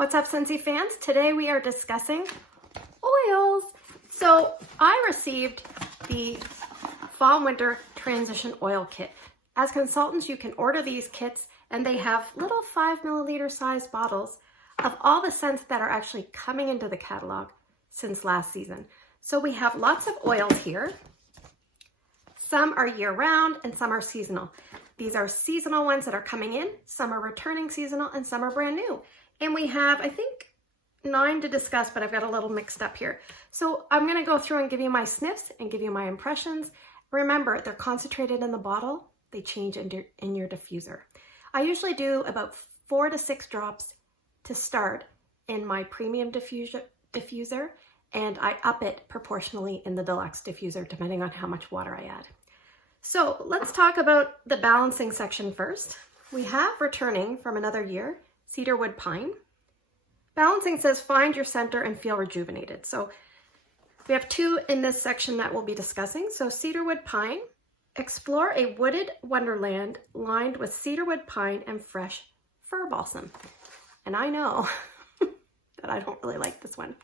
What's up, Scentsy fans? Today we are discussing oils. So I received the Fall Winter Transition Oil Kit. As consultants, you can order these kits and they have little 5 milliliter size bottles of all the scents that are actually coming into the catalog since last season. So we have lots of oils here. Some are year round and some are seasonal. These are seasonal ones that are coming in. Some are returning seasonal and some are brand new. And we have, I think, 9 to discuss, but I've got a little mixed up here. So I'm gonna go through and give you my sniffs and give you my impressions. Remember, they're concentrated in the bottle. They change in your diffuser. I usually do about 4 to 6 drops to start in my premium diffuser, and I up it proportionally in the deluxe diffuser, depending on how much water I add. So let's talk about the balancing section first. We have returning from another year, cedarwood pine. Balancing says find your center and feel rejuvenated. So we have 2 in this section that we'll be discussing. So cedarwood pine, explore a wooded wonderland lined with cedarwood pine and fresh fir balsam. And I know that I don't really like this one.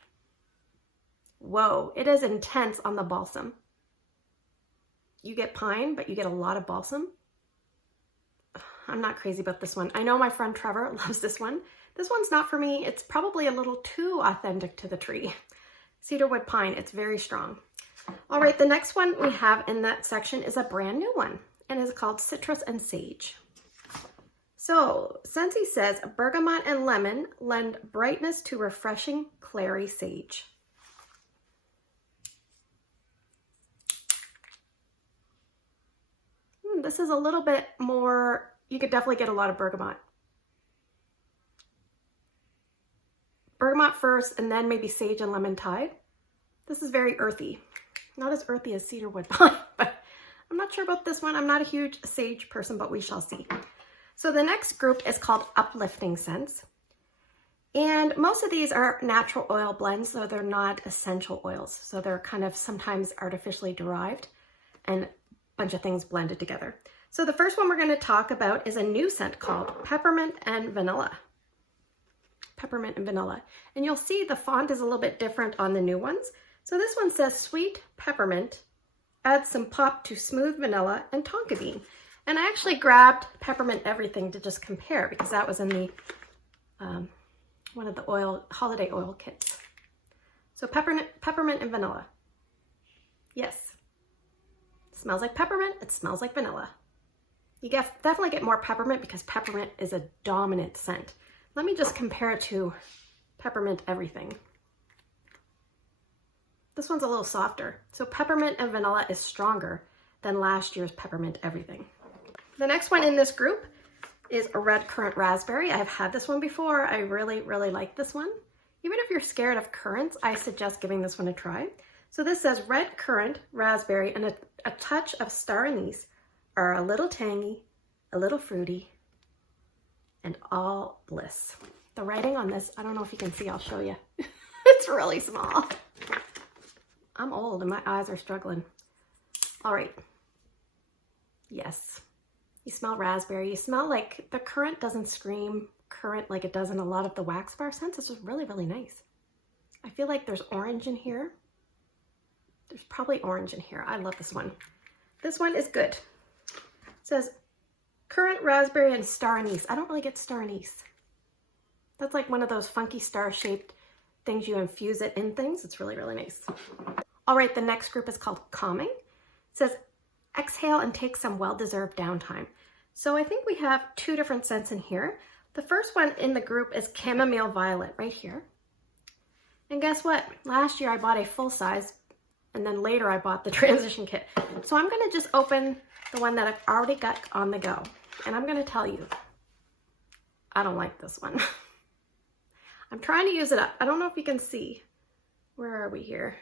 Whoa, it is intense on the balsam. You get pine, but you get a lot of balsam. I'm not crazy about this one. I know my friend Trevor loves this one. This one's not for me. It's probably a little too authentic to the tree. Cedarwood pine, it's very strong. All right, the next one we have in that section is a brand new one and is called Citrus and Sage. So Scentsy says bergamot and lemon lend brightness to refreshing clary sage. This is a little bit more, you could definitely get a lot of bergamot. Bergamot first and then maybe sage and lemon thyme. This is very earthy. Not as earthy as cedarwood pine, but I'm not sure about this one. I'm not a huge sage person, but we shall see. So the next group is called uplifting scents. And most of these are natural oil blends, so they're not essential oils. So they're kind of sometimes artificially derived and a bunch of things blended together. So the first one we're going to talk about is a new scent called Peppermint and Vanilla. Peppermint and Vanilla. And you'll see the font is a little bit different on the new ones. So this one says sweet peppermint, add some pop to smooth vanilla and tonka bean. And I actually grabbed Peppermint Everything to just compare because that was in the one of the holiday oil kits. So peppermint and vanilla. Yes. Smells like peppermint, it smells like vanilla. You definitely get more peppermint because peppermint is a dominant scent. Let me just compare it to Peppermint Everything. This one's a little softer. So peppermint and vanilla is stronger than last year's Peppermint Everything. The next one in this group is a red currant raspberry. I've had this one before. I really, really like this one. Even if you're scared of currants, I suggest giving this one a try. So this says red currant, raspberry, and a touch of star anise are a little tangy, a little fruity, and all bliss. The writing on this, I don't know if you can see, I'll show you. It's really small. I'm old and my eyes are struggling. All right. Yes. You smell raspberry. You smell like the currant doesn't scream currant like it does in a lot of the wax bar scents. It's just really, really nice. I feel like there's orange in here. There's probably orange in here. I love this one. This one is good. It says currant, raspberry, and star anise. I don't really get star anise. That's like one of those funky star-shaped things you infuse it in things. It's really, really nice. All right, the next group is called Calming. It says exhale and take some well-deserved downtime. So I think we have 2 different scents in here. The first one in the group is Chamomile Violet right here. And guess what? Last year I bought a full size and then later I bought the transition kit. So I'm gonna just open the one that I've already got on the go. And I'm gonna tell you, I don't like this one. I'm trying to use it up. I don't know if you can see. Where are we here?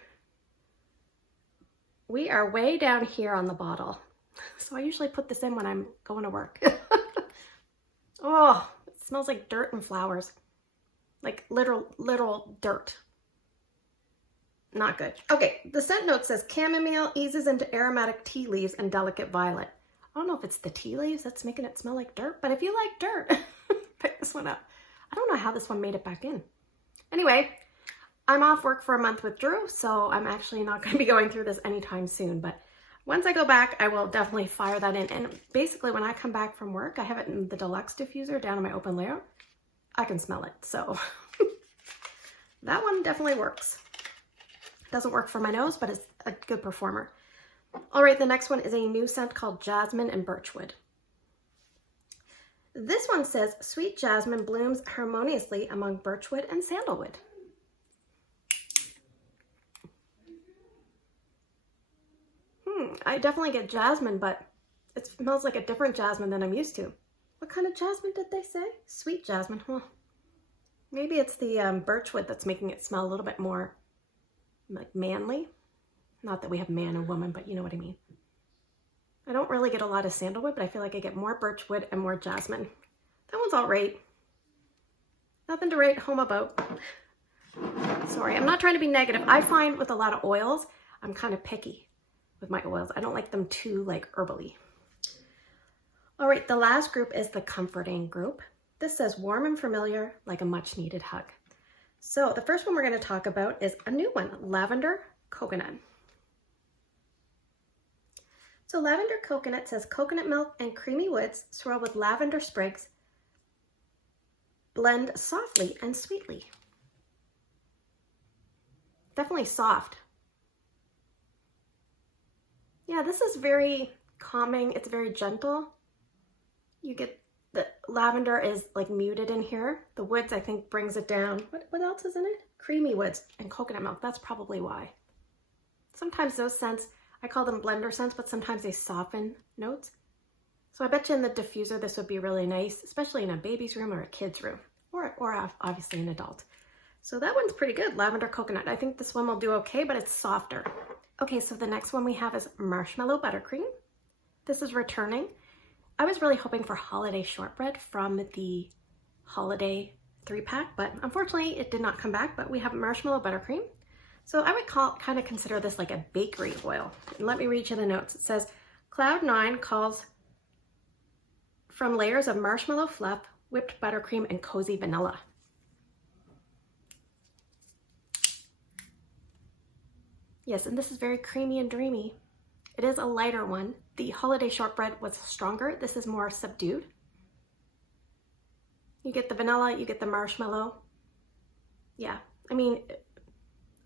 We are way down here on the bottle. So I usually put this in when I'm going to work. Oh, it smells like dirt and flowers. Like literal dirt. Not good. Okay, the scent note says chamomile eases into aromatic tea leaves and delicate violet. I don't know if it's the tea leaves that's making it smell like dirt, but if you like dirt, pick this one up. I don't know how this one made it back in. Anyway, I'm off work for a month with Drew, so I'm actually not going to be going through this anytime soon, but once I go back, I will definitely fire that in. And basically when I come back from work, I have it in the deluxe diffuser down in my open layer. I can smell it, so that one definitely works. Doesn't work for my nose, but it's a good performer. All right, the next one is a new scent called Jasmine and Birchwood. This one says, sweet jasmine blooms harmoniously among birchwood and sandalwood. I definitely get jasmine, but it smells like a different jasmine than I'm used to. What kind of jasmine did they say? Sweet jasmine. Huh. Maybe it's the birchwood that's making it smell a little bit more like manly. Not that we have man and woman, but you know what I mean. I don't really get a lot of sandalwood, but I feel like I get more birchwood and more jasmine. That one's all right. Nothing to write home about. Sorry, I'm not trying to be negative. I find with a lot of oils, I'm kind of picky with my oils. I don't like them too like herbally. All right, the last group is the comforting group. This says warm and familiar, like a much needed hug. So the first one we're going to talk about is a new one, lavender coconut. So lavender coconut says coconut milk and creamy woods swirl with lavender sprigs, blend softly and sweetly. Definitely soft. Yeah, this is very calming. It's very gentle. You get the lavender is like muted in here. The woods, I think, brings it down. What else is in it? Creamy woods and coconut milk. That's probably why. Sometimes those scents, I call them blender scents, but sometimes they soften notes. So I bet you in the diffuser, this would be really nice, especially in a baby's room or a kid's room, or obviously an adult. So that one's pretty good, lavender coconut. I think this one will do okay, but it's softer. Okay, so the next one we have is marshmallow buttercream. This is returning. I was really hoping for holiday shortbread from the holiday 3-pack, but unfortunately it did not come back, but we have marshmallow buttercream. So I would kind of consider this like a bakery oil. And let me read you the notes. It says, Cloud 9 calls from layers of marshmallow fluff, whipped buttercream, and cozy vanilla. Yes, and this is very creamy and dreamy. It is a lighter one. The holiday shortbread was stronger. This is more subdued. You get the vanilla, you get the marshmallow. Yeah, I mean,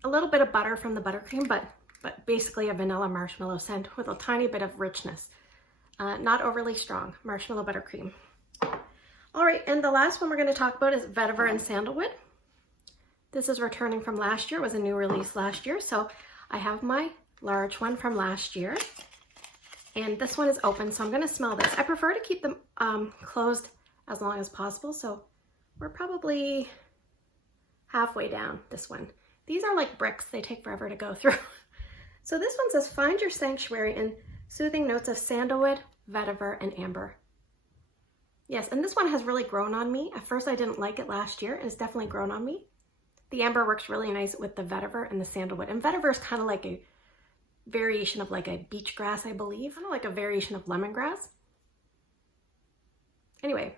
a little bit of butter from the buttercream, but basically a vanilla marshmallow scent with a tiny bit of richness. Not overly strong, marshmallow buttercream. All right, and the last one we're going to talk about is vetiver and sandalwood. This is returning from last year. It was a new release last year, so I have my large one from last year, and this one is open, so I'm going to smell this. I prefer to keep them closed as long as possible, so we're probably halfway down this one. These are like bricks. They take forever to go through. So this one says, find your sanctuary in soothing notes of sandalwood, vetiver, and amber. Yes, and this one has really grown on me. At first I didn't like it last year, and it's definitely grown on me. The amber works really nice with the vetiver and the sandalwood. And vetiver is kind of like a variation of like a beach grass, I believe. Kind of like a variation of lemongrass. Anyway,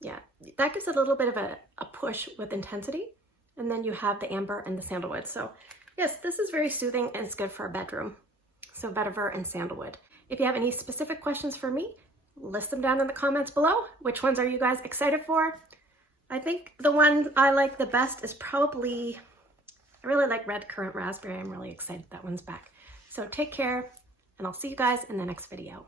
yeah, that gives it a little bit of a push with intensity. And then you have the amber and the sandalwood. So yes, this is very soothing and it's good for a bedroom. So vetiver and sandalwood. If you have any specific questions for me, list them down in the comments below. Which ones are you guys excited for? I think the one I like the best is probably, I really like red currant raspberry. I'm really excited that one's back. So take care, and I'll see you guys in the next video.